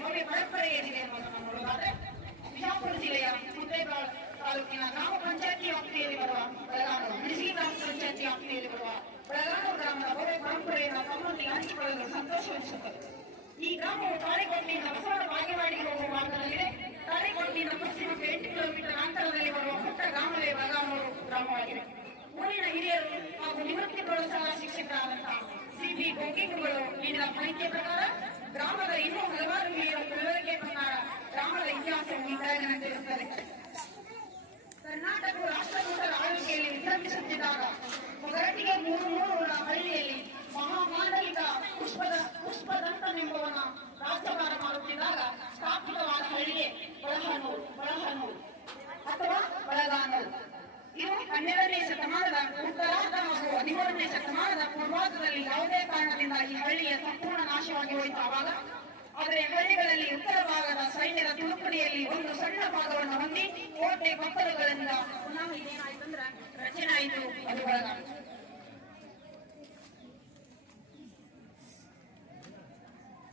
ಭವ್ಯ ಪರಂಪರೆ ಏನಿದೆ ಅನ್ನೋದನ್ನು ನೋಡೋದಾದ್ರೆ ಬಿಜಾಪುರ ಜಿಲ್ಲೆಯ ಮುದ್ದೇಬೇಳ ತಾಲೂಕಿನ ಗ್ರಾಮ ಪಂಚಾಯತಿ ವ್ಯಾಪ್ತಿಯಲ್ಲಿ ಬರುವ ಬೆಳಗಾನೂರು ಬಿಡಿಸಿ ಗ್ರಾಮ ಪಂಚಾಯತಿ ವ್ಯಾಪ್ತಿಯಲ್ಲಿ ಬರುವ ಬೆಳಗಾನೂರು ಗ್ರಾಮದ ಭವ್ಯ ಪರಂಪರೆಯನ್ನು ತಮ್ಮೊಂದಿಗೆ ಹಂಚಿಕೊಳ್ಳಲು ಸಂತೋಷವೆನಿಸುತ್ತದೆ ಈ ಗ್ರಾಮವು ತಾಳಿಕೊಟ್ಟಿಯಿಂದ ಬಸವನ ಬಾಗೇವಾಡಿಗೆ ಹೋಗುವ ಮಾರ್ಗದಲ್ಲಿದೆ ತಾಳಿಕೊಟ್ಟಿಯಿಂದ ಪಶ್ಚಿಮಕ್ಕೆ ಎಂಟು ಕಿಲೋಮೀಟರ್ ಅಂತರದಲ್ಲಿ ಬರುವ ಪುಟ್ಟ ಗ್ರಾಮವೇ ಬೆಳಗಾನೂರು ಗ್ರಾಮವಾಗಿದೆ. ಊರಿನ ಹಿರಿಯರು ಹಾಗೂ ನಿವೃತ್ತಿ ಪ್ರೋತ್ಸಾಹ ಶಿಕ್ಷಕರಾದಂತಹ ಸಿ ಬಿ ಗೋಕಿಂಗ್ಗಳು ನೀಡಿದ ಮಾಹಿತಿಯ ಪ್ರಕಾರ ಗ್ರಾಮದ ಇನ್ನೂ ಹಲವಾರು ತಿಳುವಳಿಕೆ ಪ್ರಕಾರ ಗ್ರಾಮದ ಇತಿಹಾಸವು ಈ ಕರ್ನಾಟಕ ರಾಷ್ಟ್ರಕೂಟರ ಆಳ್ವಿಕೆಯಲ್ಲಿ ವಿಜೃಂಭಿಸುತ್ತಿದ್ದಾಗ ಮೊಗರಟಿಗೆ ಮೂರು ಮೂರು ಹಳ್ಳಿಯಲ್ಲಿ ಮಹಾಮಾಂಡಲಿಕ ಪುಷ್ಪದ ಪುಷ್ಪದಂತನೆಂಬವನ ರಾಜ್ಯಭಾರ ಮಾಡುತ್ತಿದ್ದಾಗ ಸ್ಥಾಪಿತವಾದ ಹಳ್ಳಿಯೇ ಬಳಹನೂರು ಬಳಹನೂರು ಅಥವಾ ಬಳಗಾನೂರು ಇದು ಹನ್ನೆರಡನೇ ಶತಮಾನದ ಉತ್ತರಾರ್ಧ ಹಾಗೂ ಹದಿಮೂರನೇ ಶತಮಾನದ ಪೂರ್ವಾರ್ಧದಲ್ಲಿ ಯಾವುದೇ ಕಾರಣದಿಂದ ಈ ಹಳ್ಳಿಯ ಸಂಪೂರ್ಣ ನಾಶವಾಗಿ ಹೋಯಿತು ಆವಾಗ ಆದರೆ ಹಳ್ಳಿಗಳಲ್ಲಿ ಉತ್ತರ ಭಾಗದ ಸೈನ್ಯದ ತುಳುಕುಡಿಯಲ್ಲಿ ಒಂದು ಸಣ್ಣ ಭಾಗವನ್ನು ಹೊಂದಿ ಕೋಟೆ ಕೊಪ್ಪಲುಗಳಿಂದ ಪುನಃ ರಚನೆ ಆಯಿತು ಅದು ಬೆಳಗಾವಿ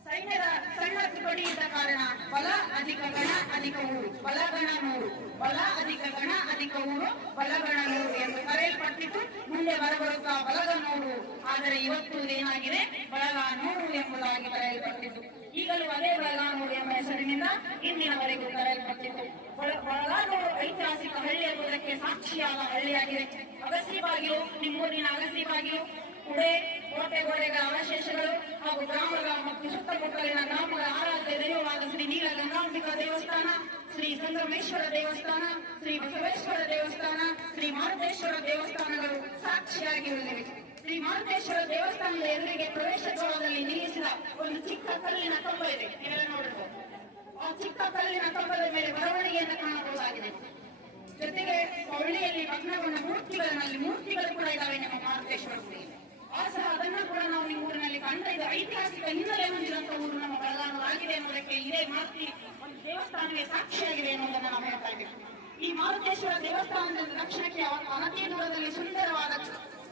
ಸೈನ್ಯದ ಸಣ್ಣ ತುಕಡಿ ಇದ್ದ ಕಾರಣ ಬಲ ಅಧಿಕ ಗಣ ಅಧಿಕ ಊರು ಬಲಗಣ ನೂರು ಬಲ ಅಧಿಕ ಗಣ ಅಧಿಕ ಊರು ಬಲಗಣ ನೂರು ಎಂದು ಕರೆಯಲ್ಪಟ್ಟಿದ್ದು ಮುಂದೆ ಬರಬರುತ್ತಾ ಬಲಗನೂರು ಆದರೆ ಇವತ್ತು ಏನಾಗಿದೆ ಬಳಗ ನೂರು ಎಂಬುದಾಗಿ ಕರೆಯಲ್ಪಟ್ಟಿತು. ಈಗಲೂ ಅದೇ ಬಳಗಾನೂರು ಎಂಬ ಹೆಸರಿನಿಂದ ಇಂದಿನವರೆಗೂ ಕರೆಯಲ್ಪಟ್ಟಿತು. ಬಳ- ಬಳಗಾನೂರು ಐತಿಹಾಸಿಕ ಹಳ್ಳಿ ಎಂಬುದಕ್ಕೆ ಸಾಕ್ಷಿಯಾದ ಹಳ್ಳಿಯಾಗಿದೆ. ಅಗಸಿ ಬಾಗಿಲು ನಿಮ್ಮೂರಿನ ಅಗಸಿ ಬಾಗಿಲು ಕುಡೆ ಕೋಟೆ, ಗೋಡೆಗಳ ಅವಶೇಷಗಳು ಹಾಗೂ ಗ್ರಾಮಗಳ ಮತ್ತು ಸುತ್ತಮುತ್ತಲಿನ ಗ್ರಾಮಗಳ ಆರಾಧ್ಯ ದೈವವಾದ ಶ್ರೀ ಗಂಗಾಂಬಿಕಾ ದೇವಸ್ಥಾನ, ಶ್ರೀ ಸಂಗಮೇಶ್ವರ ದೇವಸ್ಥಾನ, ಶ್ರೀ ಬಸವೇಶ್ವರ ದೇವಸ್ಥಾನ, ಶ್ರೀ ಮಾರುತೇಶ್ವರ ದೇವಸ್ಥಾನಗಳು ಸಾಕ್ಷಿಯಾಗಿ ಬಂದಿವೆ ಶ್ರೀ ಮಾರುತೇಶ್ವರ ದೇವಸ್ಥಾನದ ಎದುರಿಗೆ ಪ್ರವೇಶ ದ್ವಾರದಲ್ಲಿ ನಿಲ್ಲಿಸಿದ ಒಂದು ಚಿಕ್ಕ ಕಲ್ಲಿನ ಕಂಬ ಇದೆ. ನೀವೆಲ್ಲ ನೋಡಬಹುದು ಆ ಚಿಕ್ಕ ಕಲ್ಲಿನ ಕಂಬದ ಮೇಲೆ ಬರವಣಿಗೆಯನ್ನು ಕಾಣಬಹುದಾಗಿದೆ. ಜೊತೆಗೆ ಹಳ್ಳಿಯಲ್ಲಿ ಮಗ್ನಗೊಂಡ ಮೂರ್ತಿಗಳಲ್ಲಿ ಮೂರ್ತಿಗಳು ಕೂಡ ಇದಾವೆ ನಮ್ಮ ಮಾರುತೇಶ್ವರ ಗುಡಿಯಲ್ಲಿ ಆ ಸಹ ಅದನ್ನು ಕೂಡ ನಾವು ನಿಮ್ಮ ಊರಿನಲ್ಲಿ ಕಂಡ ಇದು ಐತಿಹಾಸಿಕ ಹಿನ್ನೆಲೆ ಹೊಂದಿದಂತ ಊರು ನಮ್ಮ ಬೆಳಗಾವಿ ಆಗಿದೆ ಅನ್ನೋದಕ್ಕೆ ಇದೇ ಮಾತಿ ಒಂದು ದೇವಸ್ಥಾನವೇ ಸಾಕ್ಷಿಯಾಗಿದೆ ಎನ್ನುವುದನ್ನು ನಾವು ಹೇಳ್ತಾ ಇದ್ದೇವೆ. ಈ ಮಾರುತೇಶ್ವರ ದೇವಸ್ಥಾನದ ದಕ್ಷಿಣಕ್ಕೆ ಅನತಿ ದೂರದಲ್ಲಿ ಸುಂದರವಾದ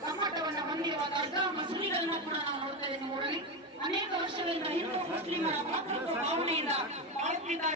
ಕಮ್ಮಟವನ್ನು ಹೊಂದಿರುವ ದರ್ಗಾ ಮಸೂದಿಗಳನ್ನು ಕೂಡ ನಾವು ನೋಡ್ತಾ ಇದ್ದೇವೆ ಊರಲ್ಲಿ ಅನೇಕ ವರ್ಷಗಳಿಂದ ಹಿಂದೂ ಮುಸ್ಲಿಮರ ಭಾವನೆಯಿಂದ ಬಾಳುತ್ತಿದ್ದಾರೆ.